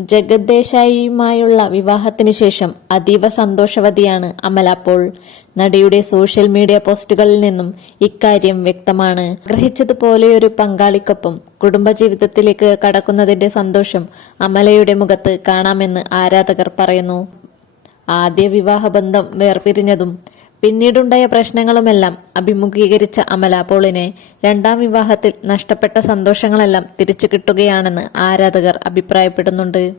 ജഗത് ദേശായിയുമായുള്ള വിവാഹത്തിന് ശേഷം അതീവ സന്തോഷവതിയാണ് അമല. പോൾ നടിയുടെ സോഷ്യൽ മീഡിയ പോസ്റ്റുകളിൽ നിന്നും ഇക്കാര്യം വ്യക്തമാണ്. ആഗ്രഹിച്ചതുപോലെയൊരു പങ്കാളിക്കൊപ്പം കുടുംബജീവിതത്തിലേക്ക് കടക്കുന്നതിന്റെ സന്തോഷം അമലയുടെ മുഖത്ത് കാണാമെന്ന് ആരാധകർ പറയുന്നു. ആദ്യ വിവാഹബന്ധം വേർപിരിഞ്ഞതും പിന്നീടുണ്ടായ പ്രശ്നങ്ങളുമെല്ലാം അഭിമുഖീകരിച്ച അമല പോളിനെ രണ്ടാം വിവാഹത്തിൽ നഷ്ടപ്പെട്ട സന്തോഷങ്ങളെല്ലാം തിരിച്ചു കിട്ടുകയാണെന്ന് ആരാധകർ അഭിപ്രായപ്പെടുന്നുണ്ട്.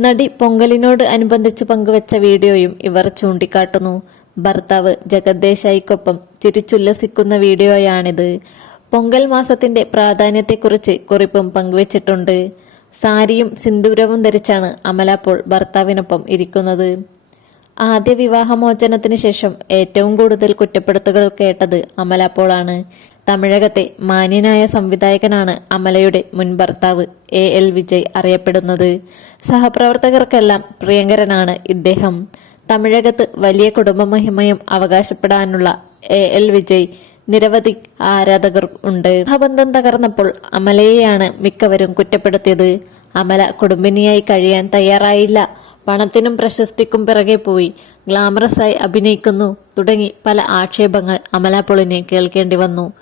നടി പൊങ്കലിനോട് അനുബന്ധിച്ച് പങ്കുവച്ച വീഡിയോയും ഇവർ ചൂണ്ടിക്കാട്ടുന്നു. ഭർത്താവ് ജഗത് ദേശായിക്കൊപ്പം ചിരിച്ചുല്ലസിക്കുന്ന വീഡിയോയാണിത്. പൊങ്കൽ മാസത്തിന്റെ പ്രാധാന്യത്തെക്കുറിച്ച് കുറിപ്പും പങ്കുവച്ചിട്ടുണ്ട്. സാരിയും സിന്ദൂരവും ധരിച്ചാണ് അമല പോൾ ഭർത്താവിനൊപ്പം ഇരിക്കുന്നത്. ആദ്യ വിവാഹമോചനത്തിന് ശേഷം ഏറ്റവും കൂടുതൽ കുറ്റപ്പെടുത്തുകൾ കേട്ടത് അമല പോളാണ്. തമിഴകത്തെ മാന്യനായ സംവിധായകനാണ് അമലയുടെ മുൻ ഭർത്താവ് എ എൽ വിജയ് അറിയപ്പെടുന്നത്. സഹപ്രവർത്തകർക്കെല്ലാം പ്രിയങ്കരനാണ് ഇദ്ദേഹം. തമിഴകത്ത് വലിയ കുടുംബമഹിമയും അവകാശപ്പെടാനുള്ള എ എൽ വിജയ് നിരവധി ആരാധകർ ഉണ്ട്. വിവാഹബന്ധം തകർന്നപ്പോൾ അമലയെയാണ് മിക്കവരും കുറ്റപ്പെടുത്തിയത്. അമല കുടുംബിനിയായി കഴിയാൻ തയ്യാറായില്ല. പണത്തിനും പ്രശസ്തിക്കും പിറകെ പോയി ഗ്ലാമറസായി അഭിനയിക്കുന്നു തുടങ്ങി പല ആക്ഷേപങ്ങൾ അമലാപ്പൊളിന് കേൾക്കേണ്ടി വന്നു.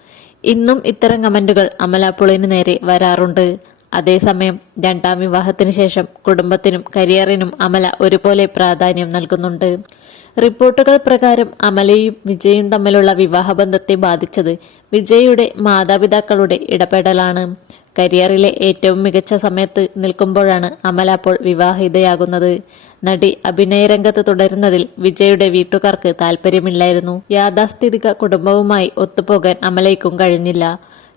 ഇന്നും ഇത്തരം കമന്റുകൾ അമലാപ്പൊളിന് നേരെ വരാറുണ്ട്. അതേസമയം രണ്ടാം വിവാഹത്തിന് ശേഷം കുടുംബത്തിനും കരിയറിനും അമല ഒരുപോലെ പ്രാധാന്യം നൽകുന്നുണ്ട്. റിപ്പോർട്ടുകൾ പ്രകാരം അമലയും വിജയും തമ്മിലുള്ള വിവാഹബന്ധത്തെ ബാധിച്ചത് വിജയുടെ മാതാപിതാക്കളുടെ ഇടപെടലാണ്. കരിയറിലെ ഏറ്റവും മികച്ച സമയത്ത് നിൽക്കുമ്പോഴാണ് അമല അപ്പോൾ വിവാഹിതയാകുന്നത്. നടി അഭിനയരംഗത്ത് തുടരുന്നതിൽ വിജയുടെ വീട്ടുകാർക്ക് താല്പര്യമില്ലായിരുന്നു യാഥാസ്ഥിതിക കുടുംബവുമായി ഒത്തുപോകാൻ അമലയ്ക്കും കഴിഞ്ഞില്ല.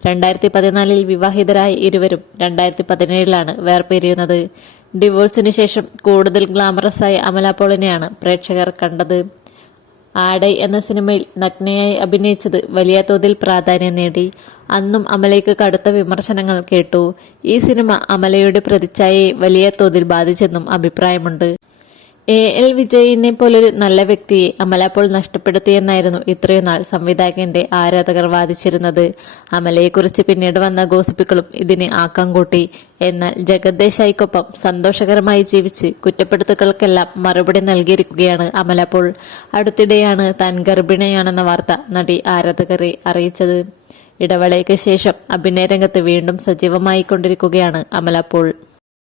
രണ്ടായിരത്തി പതിനാലിൽ വിവാഹിതരായ ഇരുവരും രണ്ടായിരത്തി പതിനേഴിലാണ് വേർപിരിയുന്നത്. ഡിവോഴ്സിന് ശേഷം കൂടുതൽ ഗ്ലാമറസായ അമല പോളിനെയാണ് പ്രേക്ഷകർ കണ്ടത്. ആടൈ എന്ന സിനിമയിൽ നഗ്നയായി അഭിനയിച്ചത് വലിയ തോതിൽ പ്രാധാന്യം നേടി. അന്നും അമലയ്ക്ക് കടുത്ത വിമർശനങ്ങൾ കേട്ടു. ഈ സിനിമ അമലയുടെ പ്രതിച്ഛായയെ വലിയ തോതിൽ ബാധിച്ചെന്നും അഭിപ്രായമുണ്ട്. എ എൽ വിജയിനെ പോലൊരു നല്ല വ്യക്തിയെ അമല അപ്പോൾ നഷ്ടപ്പെടുത്തിയെന്നായിരുന്നു ഇത്രയും നാൾ സംവിധായകന്റെ ആരാധകർ വാദിച്ചിരുന്നത്. അമലയെക്കുറിച്ച് പിന്നീട് വന്ന ഗോസിപ്പുകളും ഇതിന് ആക്കം കൂട്ടി. എന്നാൽ ജഗദ്ദേശായിക്കൊപ്പം സന്തോഷകരമായി ജീവിച്ച് കുറ്റപ്പെടുത്തുകൾക്കെല്ലാം മറുപടി നൽകിയിരിക്കുകയാണ് അമല അപ്പോൾ. അടുത്തിടെയാണ് താൻ ഗർഭിണിയാണെന്ന വാർത്ത നടി ആരാധകരെ അറിയിച്ചത്. ഇടവേളയ്ക്ക് ശേഷം അഭിനയരംഗത്ത് വീണ്ടും സജീവമായിക്കൊണ്ടിരിക്കുകയാണ് അമല അപ്പോൾ.